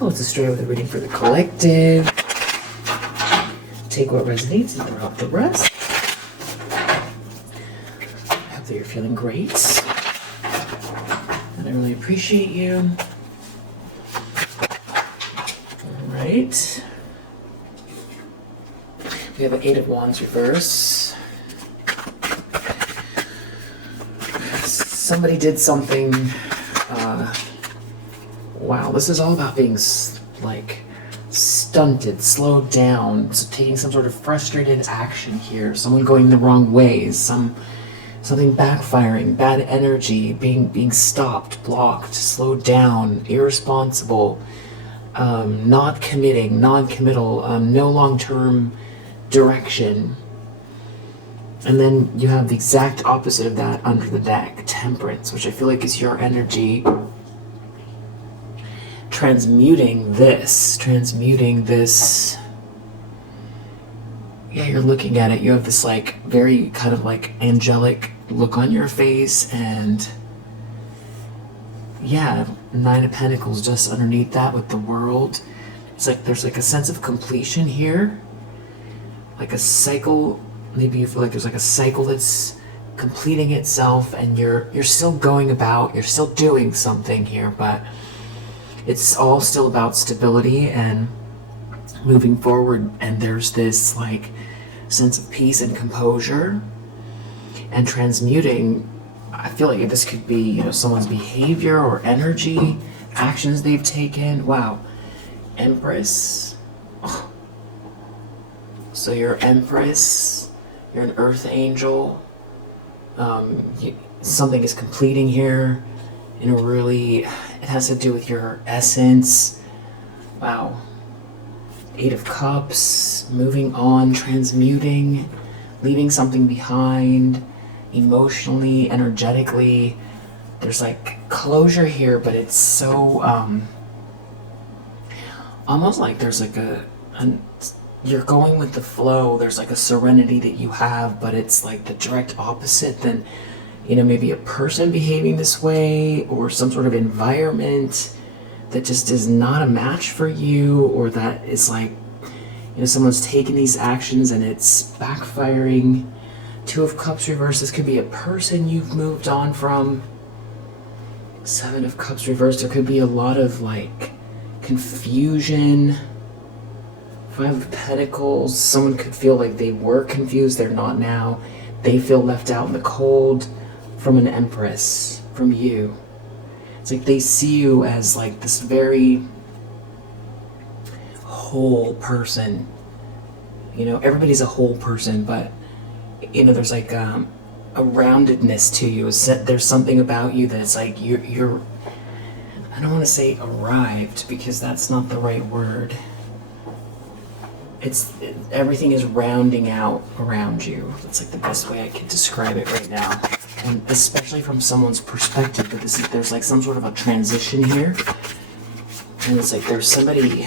Oh, it's a straight with a reading for the collective. Take what resonates and throw out the rest. I hope that you're feeling great. And I really appreciate you. All right. We have an Eight of Wands reverse. Somebody did something. Wow, this is all about being like stunted, slowed down, so taking some sort of frustrated action here. Someone going the wrong ways. Something backfiring, bad energy, being stopped, blocked, slowed down, irresponsible, not committing, non-committal, no long-term direction. And then you have the exact opposite of that under the deck, Temperance, which I feel like is your energy transmuting this. Yeah, you're looking at it, you have this like very kind of like angelic look on your face, and yeah, Nine of Pentacles just underneath that with the World. It's like there's like a sense of completion here, like a cycle. Maybe you feel like there's like a cycle that's completing itself, and you're still going about, you're still doing something here, but it's all still about stability and moving forward. And there's this like sense of peace and composure and transmuting. I feel like this could be, you know, someone's behavior or energy, actions they've taken. Wow. Empress. Oh. So you're Empress, you're an earth angel. Something is completing here in a really, it has to do with your essence. Wow. Eight of Cups, moving on, transmuting, leaving something behind, emotionally, energetically. There's like closure here, but it's so, almost like there's like you're going with the flow. There's like a serenity that you have, but it's like the direct opposite than, you know, maybe a person behaving this way, or some sort of environment that just is not a match for you, or that is like, you know, someone's taking these actions and it's backfiring. Two of Cups reversed. This could be a person you've moved on from. Seven of Cups reversed. There could be a lot of like confusion. Five of Pentacles. Someone could feel like they were confused. They're not now. They feel left out in the cold from an Empress, from you. It's like they see you as like this very whole person. You know, everybody's a whole person, but you know, there's like a roundedness to you. There's something about you that's like you're I don't want to say arrived, because that's not the right word. Everything is rounding out around you. That's like the best way I can describe it right now. And especially from someone's perspective, but there's like some sort of a transition here. And it's like there's somebody,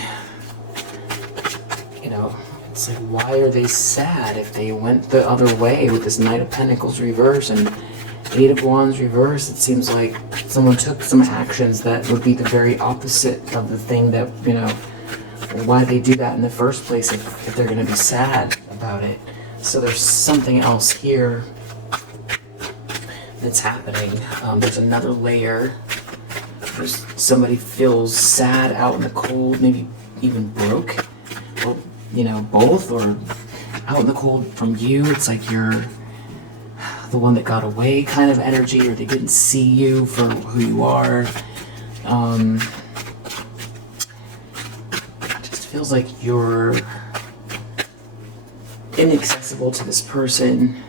you know, it's like, why are they sad if they went the other way with this Knight of Pentacles reverse and Eight of Wands reverse? It seems like someone took some actions that would be the very opposite of the thing that, you know, why they do that in the first place if they're going to be sad about it. So there's something else here that's happening. There's another layer. Somebody feels sad out in the cold, maybe even broke, or, you know, both, or out in the cold from you. It's like you're the one that got away kind of energy, or they didn't see you for who you are. It just feels like you're inaccessible to this person.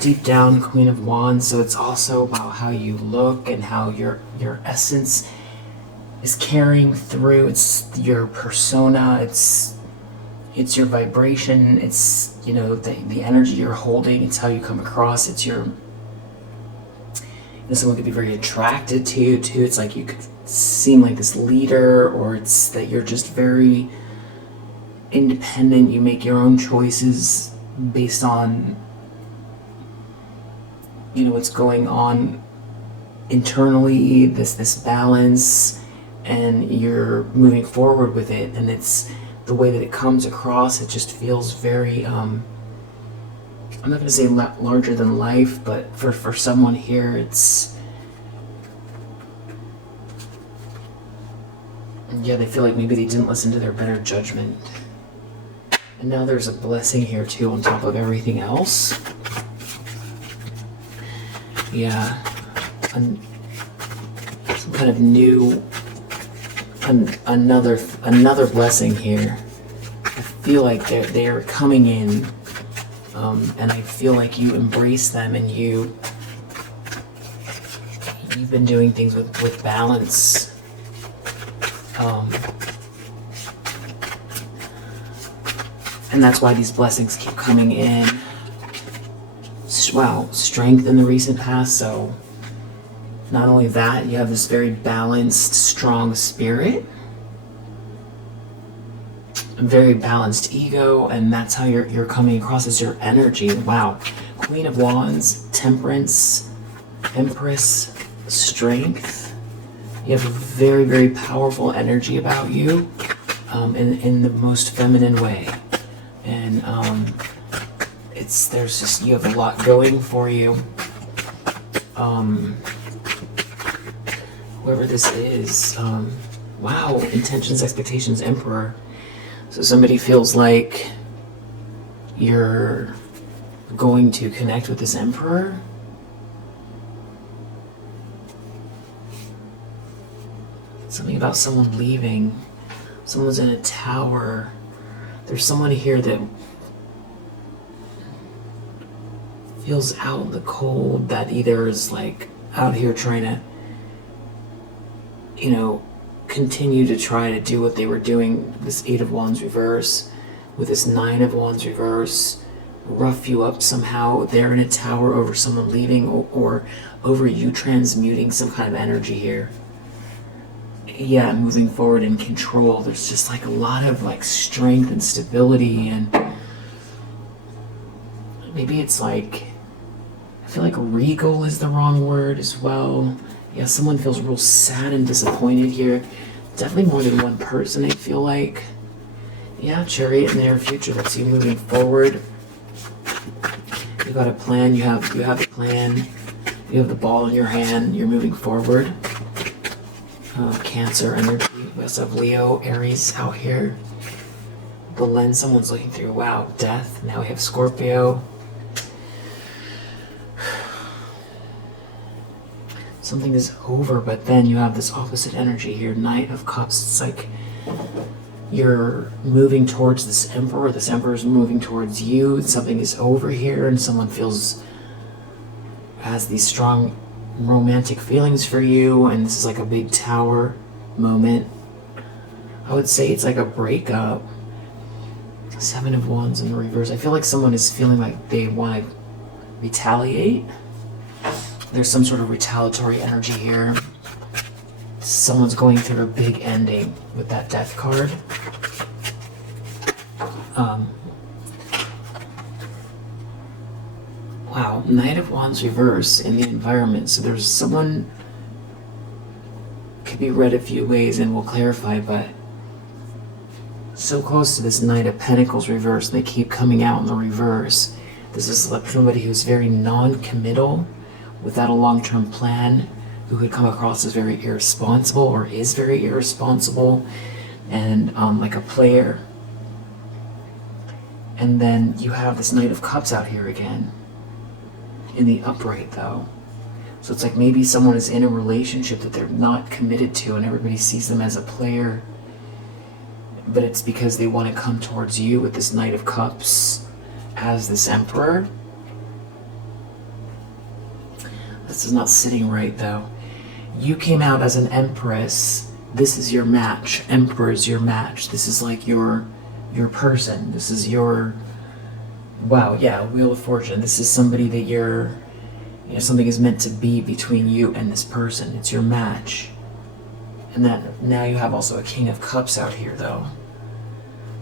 Deep down, Queen of Wands, so it's also about how you look and how your essence is carrying through. It's your persona, it's your vibration, it's, you know, the energy you're holding, it's how you come across, it's your, you know, someone could be very attracted to you too. It's like you could seem like this leader, or it's that you're just very independent, you make your own choices based on, you know, what's going on internally, this balance, and you're moving forward with it, and it's the way that it comes across, it just feels very I'm not going to say larger than life, but for someone here, it's, yeah, they feel like maybe they didn't listen to their better judgment. And now there's a blessing here too on top of everything else. Yeah, some kind of new, another blessing here. I feel like they're coming in, and I feel like you embrace them, and you've been doing things with balance. And that's why these blessings keep coming in. Wow, strength in the recent past. So not only that, you have this very balanced, strong spirit, a very balanced ego, and that's how you're coming across as your energy. Wow. Queen of Wands, Temperance, Empress, Strength. You have a very, very powerful energy about you, in the most feminine way. And you have a lot going for you. Whoever this is, wow, intentions, expectations, Emperor. So somebody feels like you're going to connect with this Emperor. Something about someone leaving. Someone's in a tower. There's someone here that feels out in the cold, that either is like out here trying to, continue to try to do what they were doing, this 8 of Wands reverse, with this 9 of Wands reverse, rough you up somehow. They're in a tower over someone leaving, or over you transmuting some kind of energy here. Yeah, moving forward in control. There's just like a lot of like strength and stability, and maybe it's like, I feel like regal is the wrong word as well. Yeah, someone feels real sad and disappointed here. Definitely more than one person, I feel like. Yeah, Chariot in their future. That's you moving forward. You got a plan. You have a plan. You have the ball in your hand. You're moving forward. Cancer energy. We also have Leo, Aries out here. The lens someone's looking through. Wow, Death. Now we have Scorpio. Something is over, but then you have this opposite energy here. Knight of Cups. It's like you're moving towards this Emperor. This Emperor is moving towards you. Something is over here, and someone has these strong romantic feelings for you, and this is like a big tower moment. I would say it's like a breakup. 7 of Wands in the reverse. I feel like someone is feeling like they want to retaliate. There's some sort of retaliatory energy here. Someone's going through a big ending with that Death card. Wow, Knight of Wands reverse in the environment. So there's someone, could be read a few ways and we'll clarify, but so close to this Knight of Pentacles reverse, they keep coming out in the reverse. This is like somebody who's very non-committal, without a long-term plan, who could come across as very irresponsible, or is very irresponsible, and like a player. And then you have this Knight of Cups out here again, in the upright though. So it's like maybe someone is in a relationship that they're not committed to, and everybody sees them as a player, but it's because they want to come towards you with this Knight of Cups as this Emperor. This is not sitting right though. You came out as an Empress. This is your match. Emperor is your match. This is like your person. This is your, wow, yeah, Wheel of Fortune. This is somebody that something is meant to be between you and this person. It's your match. And then now you have also a King of Cups out here though.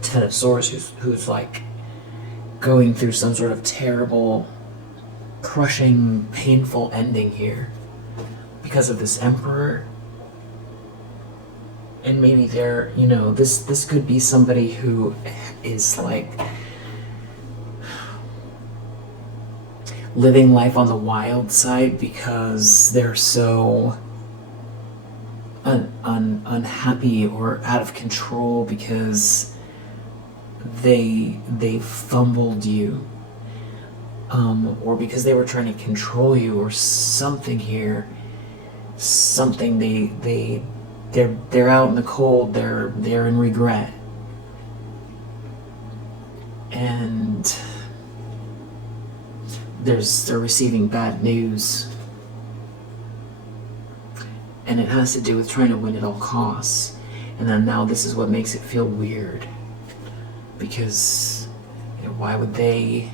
10 of Swords, who's like going through some sort of terrible, crushing, painful ending here because of this Emperor. And maybe they're, you know, this could be somebody who is like living life on the wild side because they're so unhappy or out of control because they fumbled you, or because they were trying to control you or something here. Something they're out in the cold. They're in regret, and they're receiving bad news, and it has to do with trying to win at all costs. And then now this is what makes it feel weird, because, you know, why would they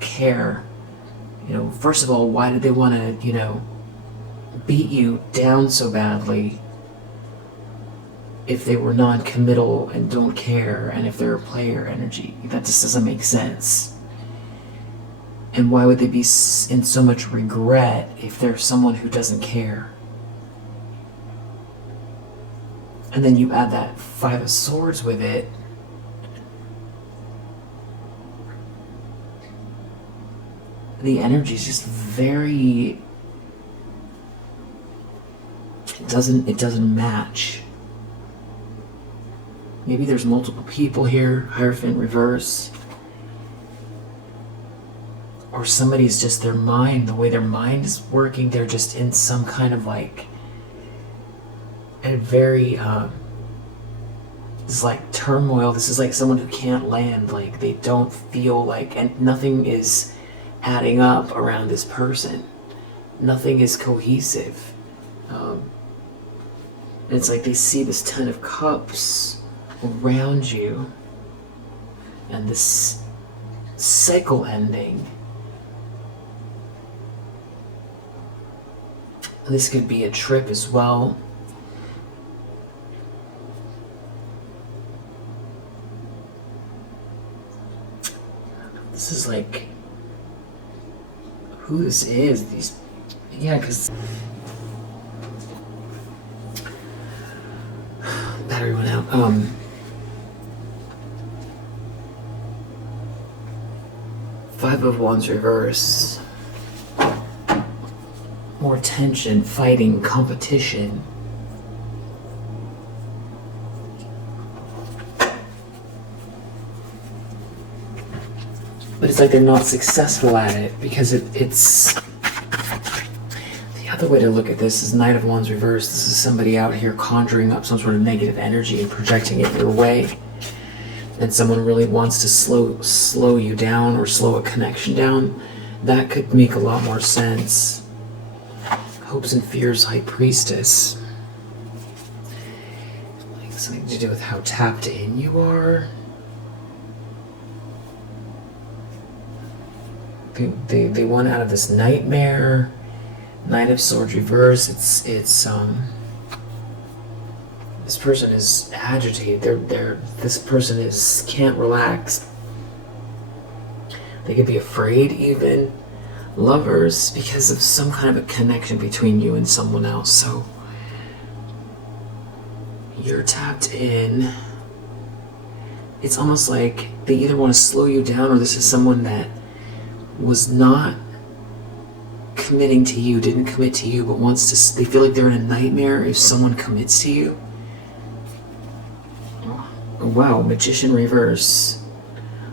care? You know, first of all, why did they want to, you know, beat you down so badly if they were non-committal and don't care, and if they're a player energy? That just doesn't make sense. And why would they be in so much regret if they're someone who doesn't care? And then you add that Five of Swords with it. The energy is just very... It doesn't match. Maybe there's multiple people here, Hierophant reverse. Or somebody's just, their mind, the way their mind is working, they're just in some kind of like a very it's like turmoil. This is like someone who can't land, like they don't feel like, and nothing is adding up around this person. Nothing is cohesive. It's like they see this Ten of Cups around you, and this cycle ending. This could be a trip as well. This is like who this is. These, yeah, because battery went out. Five of Wands reverse. More tension, fighting, competition. But it's like they're not successful at it because it's... The other way to look at this is Knight of Wands reverse. This is somebody out here conjuring up some sort of negative energy and projecting it your way. And someone really wants to slow you down or slow a connection down. That could make a lot more sense. Hopes and Fears, High Priestess. Like something to do with how tapped in you are. They want out of this nightmare. Knight of Swords reverse. It's this person is agitated. This person can't relax. They could be afraid even. Lovers, because of some kind of a connection between you and someone else. So you're tapped in. It's almost like they either want to slow you down, or this is someone that was not committing to you, didn't commit to you, but wants to. They feel like they're in a nightmare if someone commits to you. Oh, wow, Magician reverse.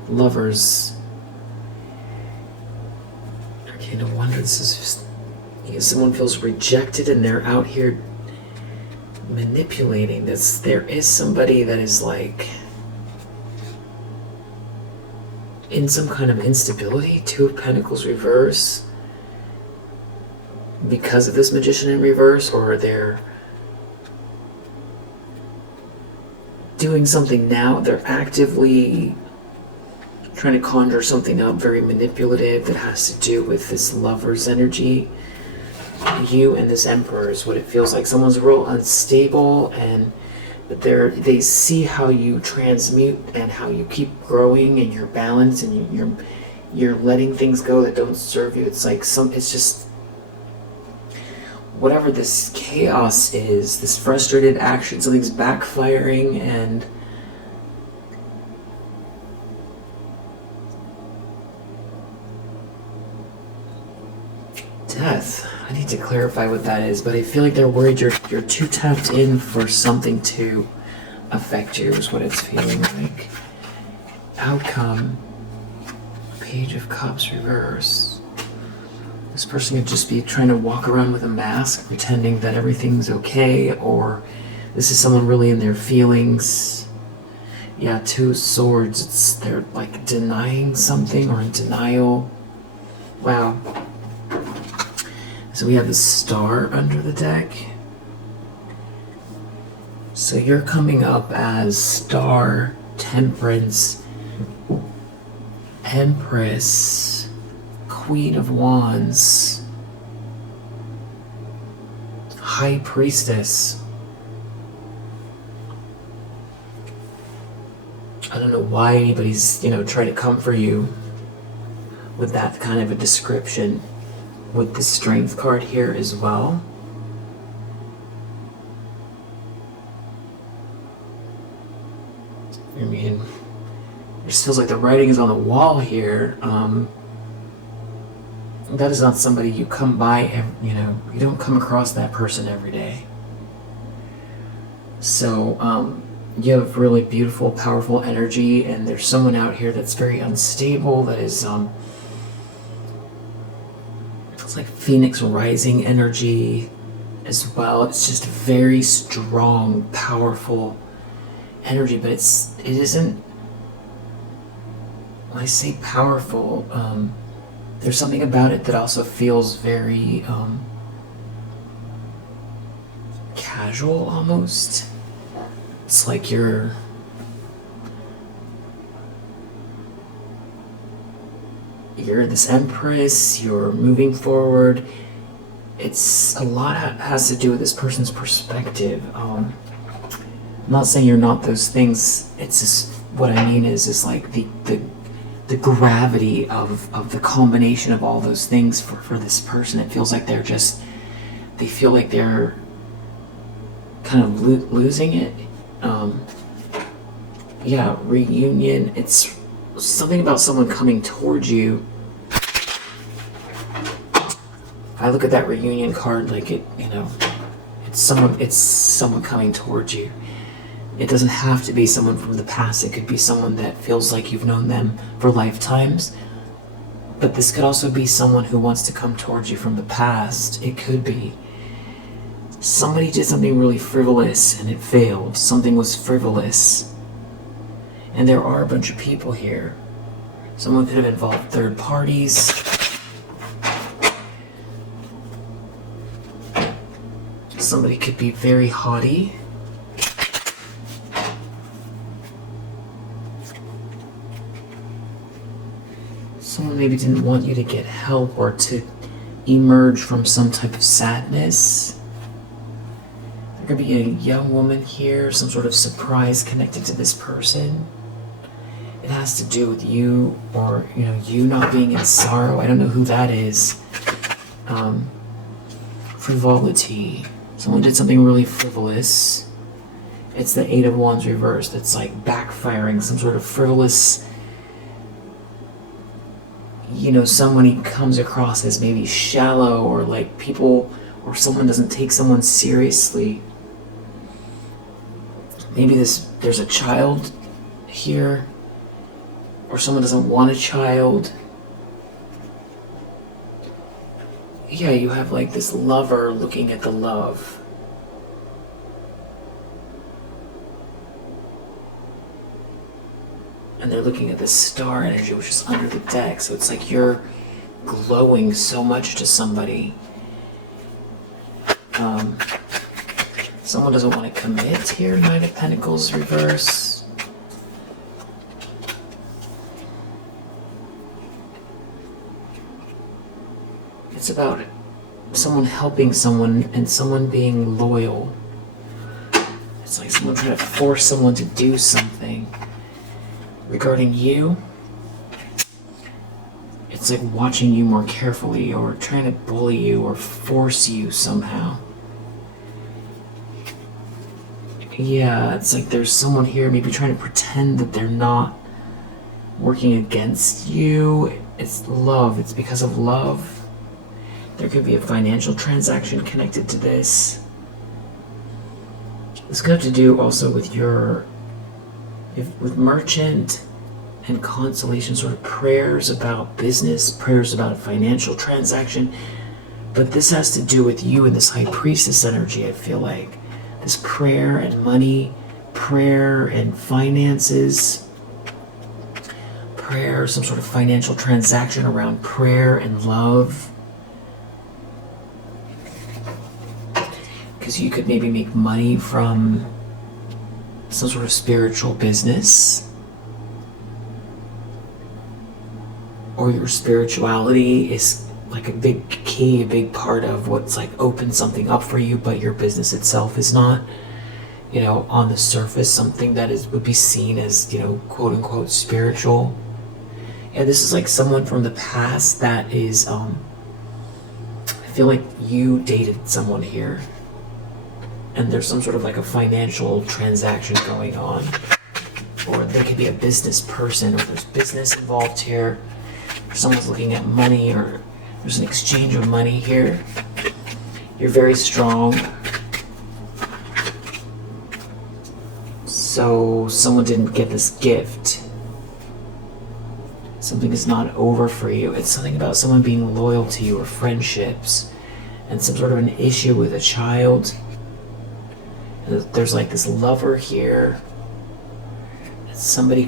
Lovers. No wonder this is just, because someone feels rejected and they're out here manipulating this. There is somebody that is like in some kind of instability. Two of Pentacles reverse because of this Magician in reverse, or they're doing something now. They're actively trying to conjure something up, very manipulative, that has to do with this Lover's energy. You and this Emperor is what it feels like. Someone's real unstable, but they see how you transmute and how you keep growing and your balance, and you're letting things go that don't serve you. It's like it's just whatever this chaos is, this frustrated action, something's backfiring, and death. I need to clarify what that is, but I feel like they're worried you're too tapped in for something to affect you, is what it's feeling like. Outcome. Page of Cups reverse. This person could just be trying to walk around with a mask, pretending that everything's okay, or this is someone really in their feelings. Yeah, Two of Swords. They're like denying something or in denial. Wow. So we have the Star under the deck. So you're coming up as Star, Temperance, Empress, Queen of Wands, High Priestess. I don't know why anybody's, trying to come for you with that kind of a description. With the Strength card here as well. I mean, it just feels like the writing is on the wall here. That is not somebody you come by, you don't come across that person every day. So, you have really beautiful, powerful energy, and there's someone out here that's very unstable, that is, it's like Phoenix rising energy as well. It's just very strong, powerful energy, but it isn't, when I say powerful, there's something about it that also feels very casual almost. It's like you're this Empress, you're moving forward. It's a lot has to do with this person's perspective. I'm not saying you're not those things. It's just, what I mean is like the gravity of the combination of all those things for this person. It feels like they feel like they're kind of losing it. Yeah, reunion. It's something about someone coming towards you. I look at that reunion card like it's someone coming towards you. It doesn't have to be someone from the past. It could be someone that feels like you've known them for lifetimes. But this could also be someone who wants to come towards you from the past. It could be somebody did something really frivolous and it failed. Something was frivolous. And there are a bunch of people here. Someone could have involved third parties. Somebody could be very haughty. Someone maybe didn't want you to get help or to emerge from some type of sadness. There could be a young woman here, some sort of surprise connected to this person. It has to do with you, or you not being in sorrow. I don't know who that is. Frivolity. Someone did something really frivolous. It's the Eight of Wands reversed. It's like backfiring, some sort of frivolous. Someone he comes across as maybe shallow, or like people, or someone doesn't take someone seriously. Maybe there's a child here, or someone doesn't want a child. Yeah, you have like this lover looking at the love. And they're looking at the star energy, which is under the deck. So it's like you're glowing so much to somebody. Someone doesn't want to commit here. Nine of Pentacles reverse. It's about someone helping someone and someone being loyal. It's like someone trying to force someone to do something. Regarding you, it's like watching you more carefully or trying to bully you or force you somehow. Yeah, it's like there's someone here maybe trying to pretend that they're not working against you. It's love. It's because of love. There could be a financial transaction connected to this. This could have to do also with with merchant and constellation, sort of prayers about business, prayers about a financial transaction. But this has to do with you and this high priestess energy, I feel like. This prayer and money, prayer and finances, prayer, some sort of financial transaction around prayer and love. Because you could maybe make money from some sort of spiritual business. Or your spirituality is like a big key, a big part of what's like opened something up for you, but your business itself is not, on the surface, something that would be seen as, quote unquote spiritual. Yeah, this is like someone from the past that is, I feel like you dated someone here. And there's some sort of like a financial transaction going on. Or there could be a business person, or there's business involved here. Or someone's looking at money, or there's an exchange of money here. You're very strong. So someone didn't get this gift. Something is not over for you. It's something about someone being loyal to you, or friendships, and some sort of an issue with a child. And there's like this lover here. Somebody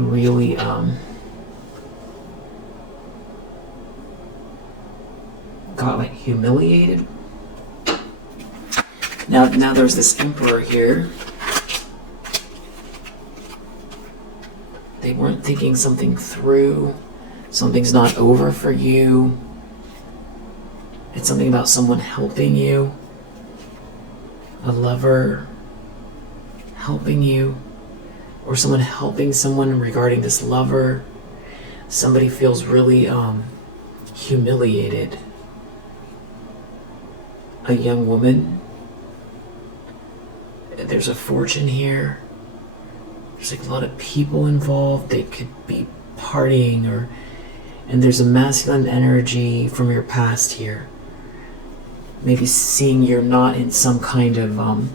really got like humiliated. Now there's this emperor here. They weren't thinking something through. Something's not over for you. It's something about someone helping you. A lover helping you. Or someone helping someone regarding this lover. Somebody feels really humiliated. A young woman. There's a fortune here. There's like a lot of people involved. They could be partying, and there's a masculine energy from your past here. Maybe seeing you're not in some kind of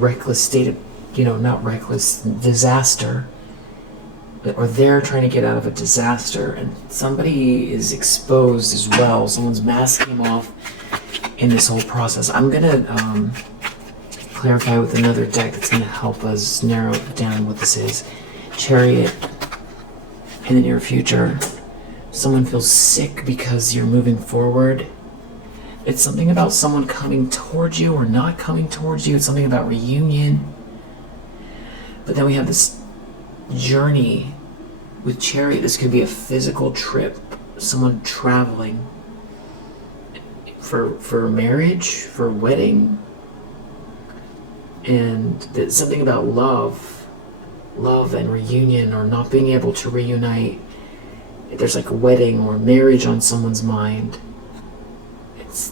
reckless state of, not reckless, disaster. Or they're trying to get out of a disaster, and somebody is exposed as well. Someone's masking them off in this whole process. I'm gonna clarify with another deck that's gonna help us narrow down what this is. Chariot. In the near future, someone feels sick because you're moving forward. It's something about someone coming towards you or not coming towards you. It's something about reunion. But then we have this journey with Chariot. This could be a physical trip. Someone traveling for marriage, for a wedding. And there's something about love and reunion, or not being able to reunite. There's like a wedding or marriage on someone's mind.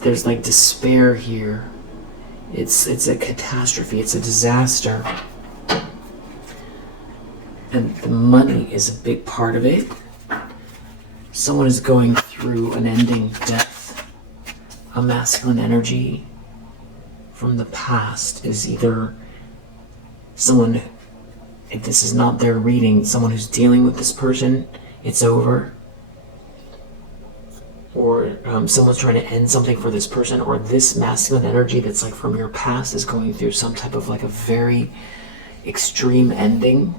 There's like despair here. It's a catastrophe. It's a disaster. And the money is a big part of it. Someone is going through an ending death. A masculine energy from the past is either someone, if this is not their reading, someone who's dealing with this person, it's over. Or someone's trying to end something for this person, or this masculine energy that's like from your past is going through some type of like a very extreme ending.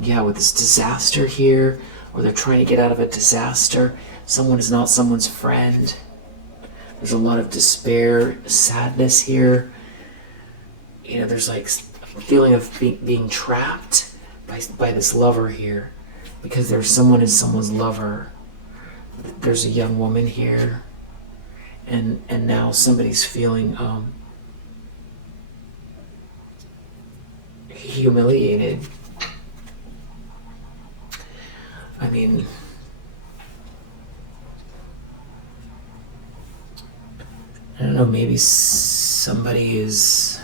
Yeah, with this disaster here, or they're trying to get out of a disaster. Someone is not someone's friend. There's a lot of despair, sadness here. There's like a feeling of being trapped by this lover here, because there's someone is someone's lover. There's a young woman here, and now somebody's feeling humiliated. mean, I don't know, maybe somebody is,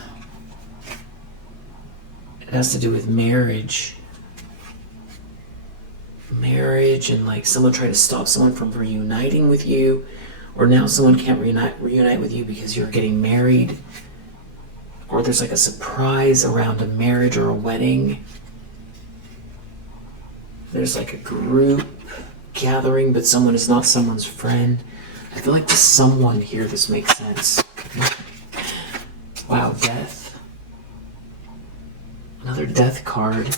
it has to do with marriage. Marriage and like someone trying to stop someone from reuniting with you, or now someone can't reunite with you because you're getting married, or there's like a surprise around a marriage or a wedding. There's like a group gathering, but someone is not someone's friend. I feel like to someone here this makes sense. Wow, death. Another death card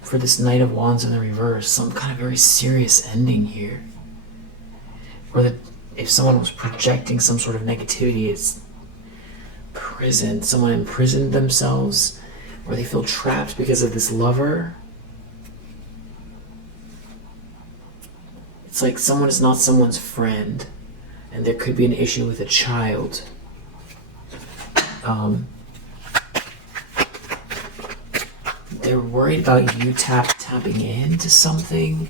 for this Knight of Wands in the reverse. Some kind of very serious ending here. Or that if someone was projecting some sort of negativity, it's prison. Someone imprisoned themselves, or they feel trapped because of this lover. It's like someone is not someone's friend, and there could be an issue with a child. They're worried about you tapping into something,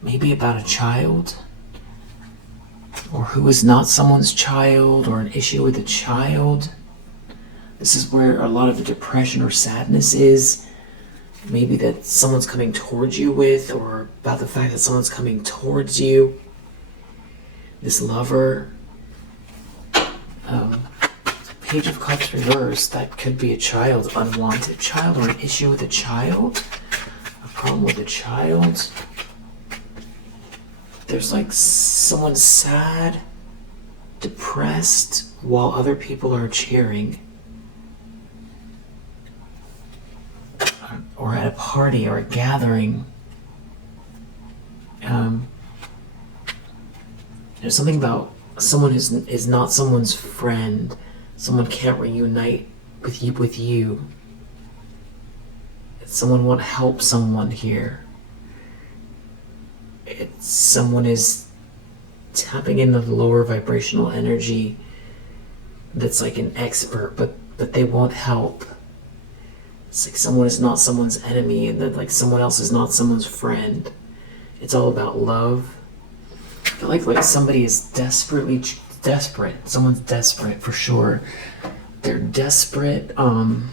maybe about a child, or who is not someone's child, or an issue with a child. This is where a lot of the depression or sadness is. Maybe that someone's coming towards you with, or about the fact that someone's coming towards you. This lover. Page of Cups reversed. That could be a child, unwanted child, or an issue with a child. A problem with a child. There's like someone sad, depressed, while other people are cheering. Or at a party or a gathering. There's something about someone who is not someone's friend. Someone can't reunite with you. Someone won't help someone here. Someone is tapping into the lower vibrational energy that's like an expert, but they won't help. It's like someone is not someone's enemy, and that like someone else is not someone's friend. It's all about love. I feel like somebody is desperate. Someone's desperate for sure. They're desperate. Let me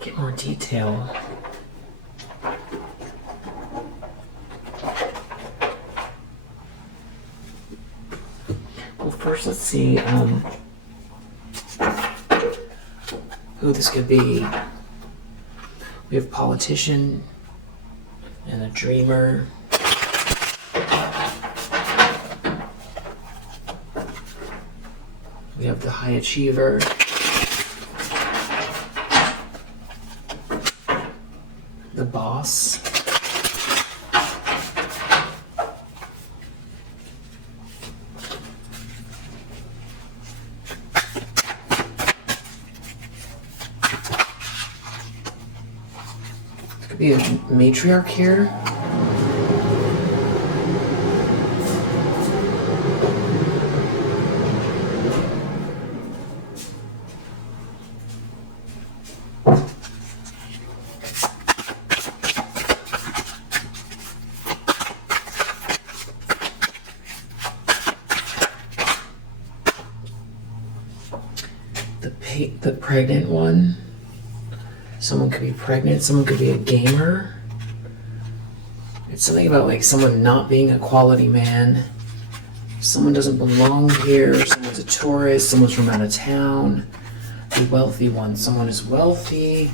get more detail. Well, first let's see who this could be. We have politician and a dreamer. We have the high achiever. The boss. Could be a matriarch here. The pregnant one. Someone could be pregnant, someone could be a gamer. It's something about like someone not being a quality man. Someone doesn't belong here, someone's a tourist, someone's from out of town. The wealthy one, someone is wealthy.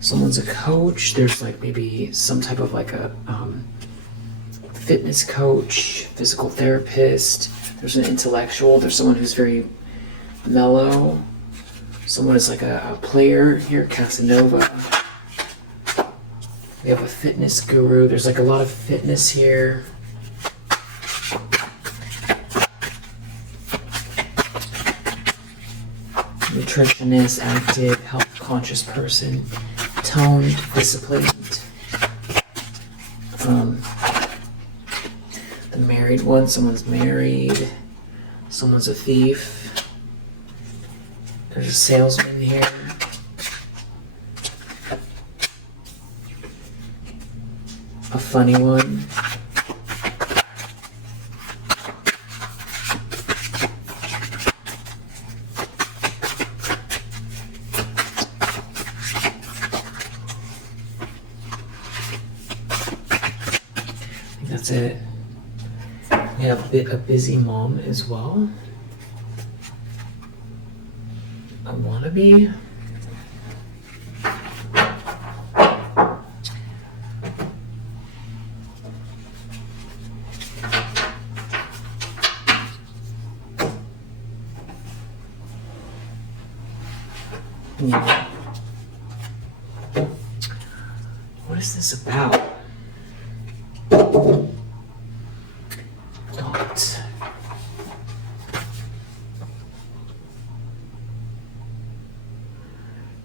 Someone's a coach, there's like maybe some type of like a fitness coach, physical therapist. There's an intellectual, there's someone who's very mellow. Someone is like a player here, Casanova. We have a fitness guru. There's like a lot of fitness here. Nutritionist, active, health conscious person, toned, disciplined. The married one, someone's married. Someone's a thief. There's a salesman here. funny one. That's it. We have a busy mom as well. A wannabe. Yeah. What is this about? Not.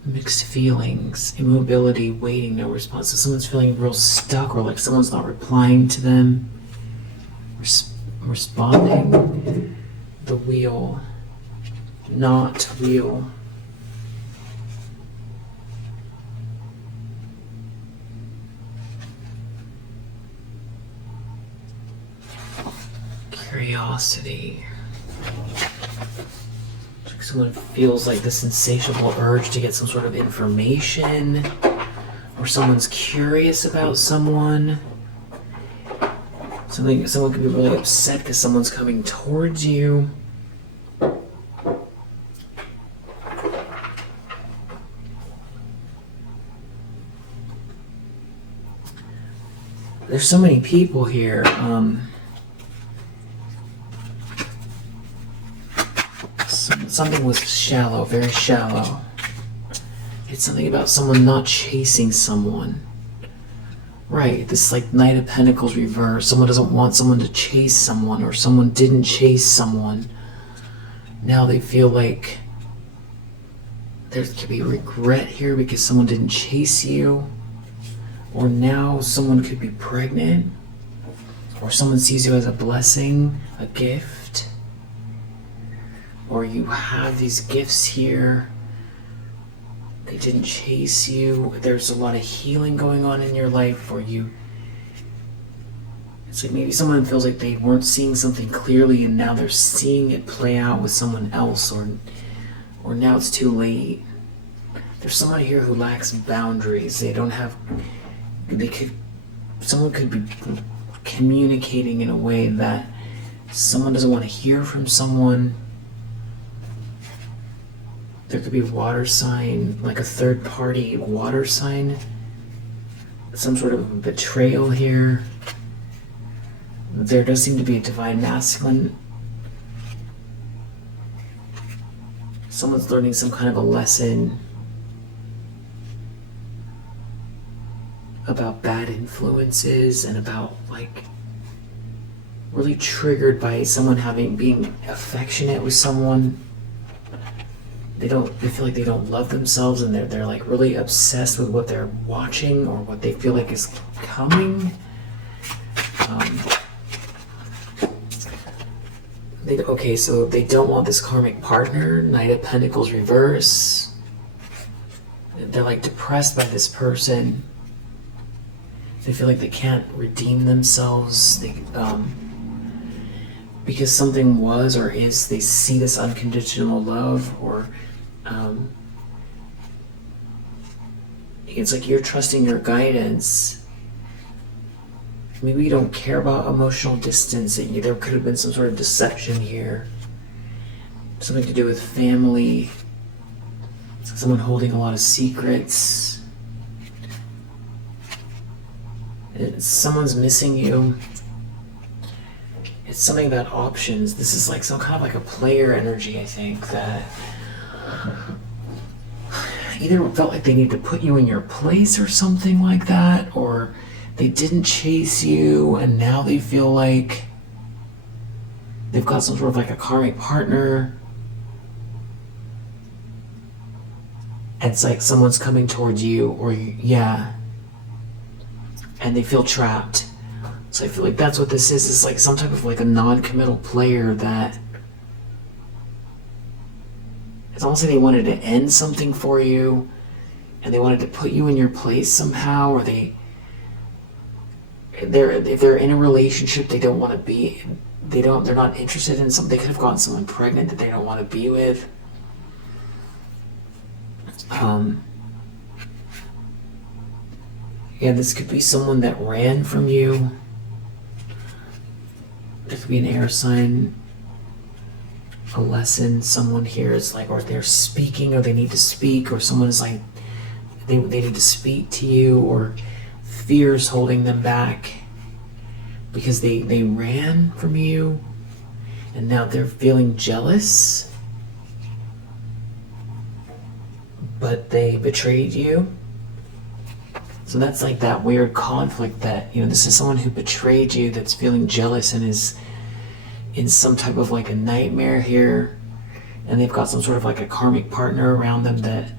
Mixed feelings, immobility, waiting, no response. So someone's feeling real stuck, or like someone's not replying to them, responding. The wheel, not wheel. Curiosity. Someone feels like this insatiable urge to get some sort of information, or someone's curious about someone. Someone could be really upset because someone's coming towards you. There's so many people here. Something was shallow, very shallow. It's something about someone not chasing someone. Right, this like Knight of Pentacles reverse. Someone doesn't want someone to chase someone, or someone didn't chase someone. Now they feel like there could be regret here because someone didn't chase you. Or now someone could be pregnant. Or someone sees you as a blessing, a gift. Or you have these gifts here. They didn't chase you. There's a lot of healing going on in your life, or it's like maybe someone feels like they weren't seeing something clearly and now they're seeing it play out with someone else, or now it's too late. There's someone here who lacks boundaries. Someone could be communicating in a way that someone doesn't want to hear from someone. There could be a water sign, like a third party water sign. Some sort of betrayal here. There does seem to be a divine masculine. Someone's learning some kind of a lesson about bad influences and about like really triggered by someone being affectionate with someone. They feel like they don't love themselves, and they're like really obsessed with what they're watching or what they feel like is coming. So they don't want this karmic partner, Knight of Pentacles reverse. They're like depressed by this person. They feel like they can't redeem themselves. Because something was or is, they see this unconditional love, or it's like you're trusting your guidance. Maybe you don't care about emotional distance. There could have been some sort of deception here. Something to do with family. Someone holding a lot of secrets. Someone's missing you. It's something about options. This is like some kind of like a player energy, I think, that either felt like they need to put you in your place or something like that, or they didn't chase you and now they feel like they've got some sort of like a karmic partner. And it's like someone's coming towards you, and they feel trapped. So I feel like that's what this is. It's like some type of like a non-committal player that it's almost like they wanted to end something for you, and they wanted to put you in your place somehow, or if they're in a relationship they don't want to be, they're not interested in something. They could have gotten someone pregnant that they don't want to be with. Yeah, this could be someone that ran from you. There could be an air sign, a lesson. Someone here is like, or they're speaking, or they need to speak, or someone is like, they need to speak to you, or fear's holding them back because they ran from you and now they're feeling jealous, but they betrayed you. So that's like that weird conflict that, this is someone who betrayed you that's feeling jealous and is in some type of like a nightmare here, and they've got some sort of like a karmic partner around them that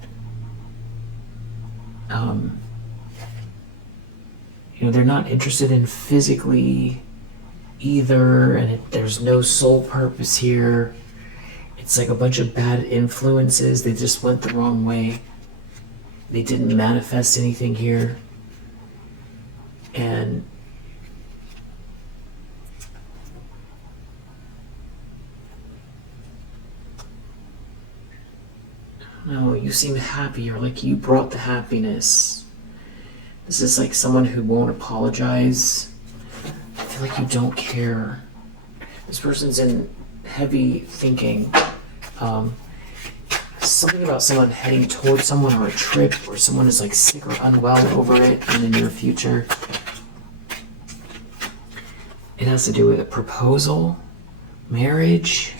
they're not interested in physically either, and there's no soul purpose here. It's like a bunch of bad influences. They just went the wrong way. They didn't manifest anything here. And no, you seem happy, or like you brought the happiness. This is like someone who won't apologize. I feel like you don't care. This person's in heavy thinking. Something about someone heading towards someone, or a trip, or someone is like sick or unwell over it in the near future. It has to do with a proposal, marriage,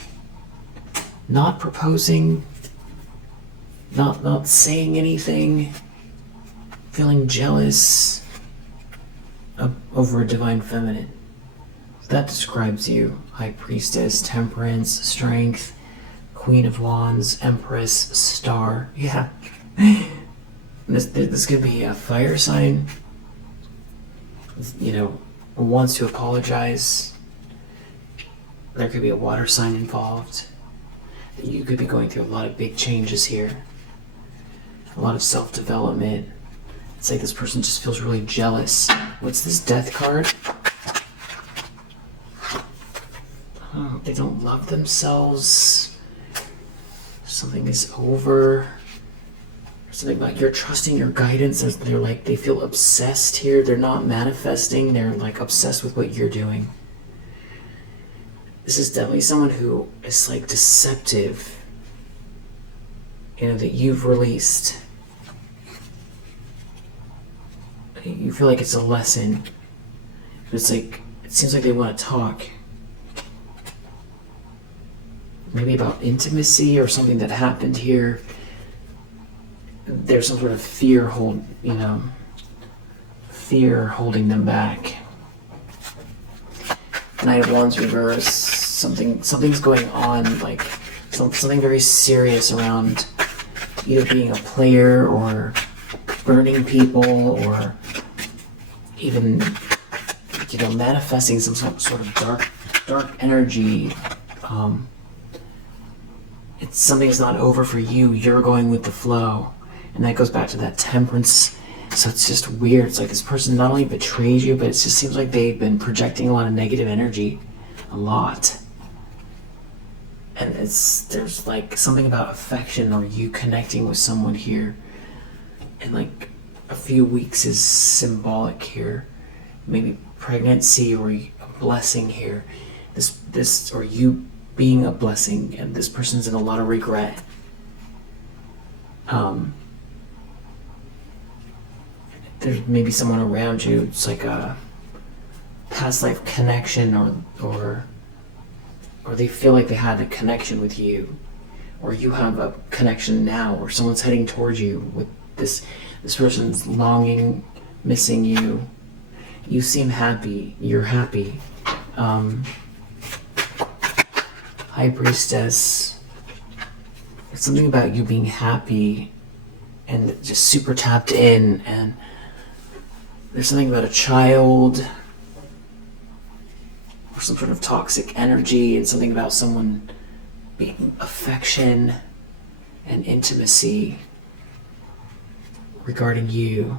not proposing, not saying anything, feeling jealous over a divine feminine. That describes you. High Priestess, Temperance, Strength, Queen of Wands, Empress, Star. Yeah. This could be a fire sign, wants to apologize. There could be a water sign involved. You could be going through a lot of big changes here. A lot of self-development. It's like this person just feels really jealous. What's this Death card? Oh, they don't love themselves. Something is over. Something about you're trusting your guidance. They're like, they feel obsessed here. They're not manifesting. They're like obsessed with what you're doing. This is definitely someone who is like deceptive. That you've released. You feel like it's a lesson. But it's like, it seems like they want to talk. Maybe about intimacy or something that happened here. There's some sort of fear holding them back. Knight of Wands reverse. Something's going on, like something very serious around either being a player or burning people, or even manifesting some sort of dark energy. It's something's not over for you. You're going with the flow. And that goes back to that Temperance. So it's just weird. It's like this person not only betrays you, but it just seems like they've been projecting a lot of negative energy. A lot. And there's like something about affection, or you connecting with someone here. And like a few weeks is symbolic here. Maybe pregnancy, or a blessing here. This or you being a blessing, and this person's in a lot of regret. There's maybe someone around you. It's like a past life connection, or they feel like they had a connection with you, or you have a connection now, or someone's heading towards you with this person's longing, missing you. You seem happy. You're happy. High Priestess. It's something about you being happy and just super tapped in, and there's something about a child or some sort of toxic energy, and something about someone being affection and intimacy regarding you.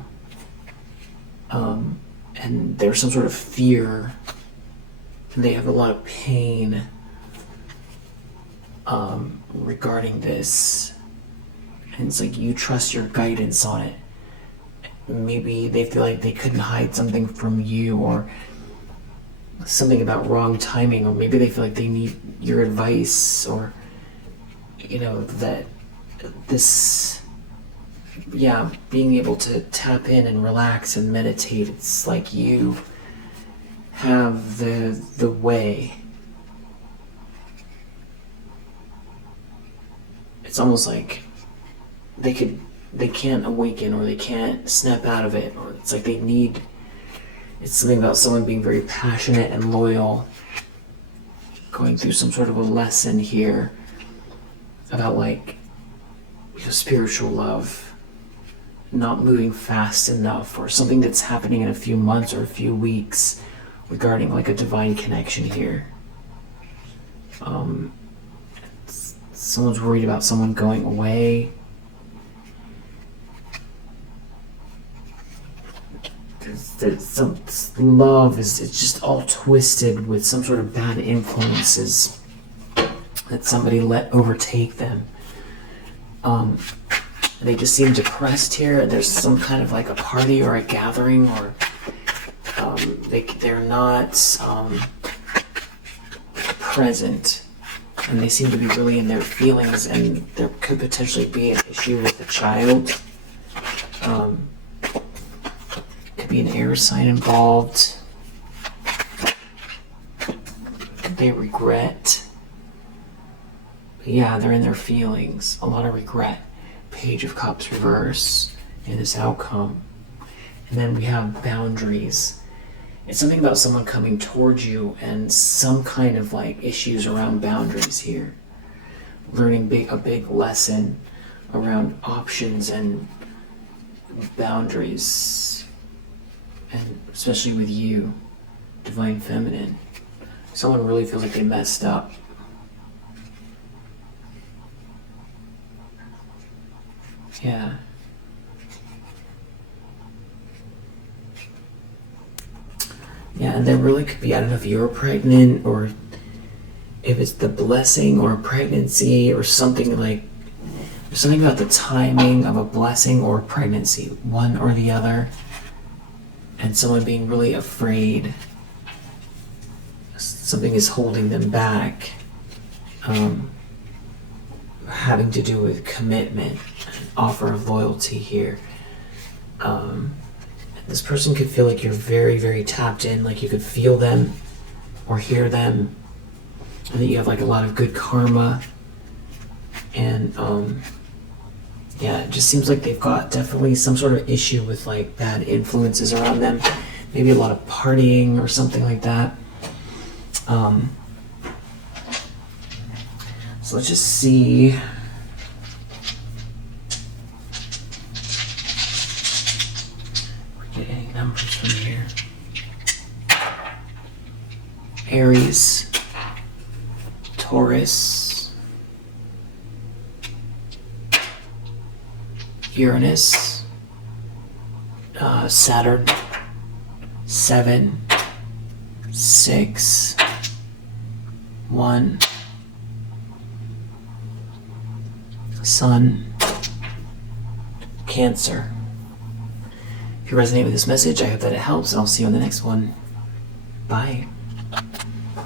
and there's some sort of fear, and they have a lot of pain regarding this. And it's like you trust your guidance on it. Maybe they feel like they couldn't hide something from you, or something about wrong timing, or maybe they feel like they need your advice, or that this, being able to tap in and relax and meditate, it's like you have the way. It's almost like they can't awaken, or they can't snap out of it, or it's like it's something about someone being very passionate and loyal, going through some sort of a lesson here about spiritual love, not moving fast enough, or something that's happening in a few months or a few weeks regarding a divine connection here. Someone's worried about someone going away. Some love it's just all twisted with some sort of bad influences that somebody let overtake them. They just seem depressed here. There's some kind of a party or a gathering, or they're not present, and they seem to be really in their feelings, and there could potentially be an issue with the child. Could be an air sign involved. They regret. They're in their feelings. A lot of regret. Page of Cups reverse in this outcome. And then we have boundaries. It's something about someone coming towards you, and some kind of issues around boundaries here. Learning a big lesson around options and boundaries. And especially with you, Divine Feminine. Someone really feels like they messed up. Yeah. And there really could be, I don't know if you're pregnant, or if it's the blessing or a pregnancy, or something there's something about the timing of a blessing or a pregnancy, one or the other. And someone being really afraid. Something is holding them back. Having to do with commitment, an offer of loyalty here. This person could feel like you're very, very tapped in, like you could feel them or hear them, and that you have a lot of good karma. And it just seems like they've got definitely some sort of issue with bad influences around them. Maybe a lot of partying or something like that. So let's just see. Get any numbers from here. Aries, Taurus, Uranus, Saturn, 7, 6, 1, Sun, Cancer. If you resonate with this message, I hope that it helps, and I'll see you on the next one. Bye.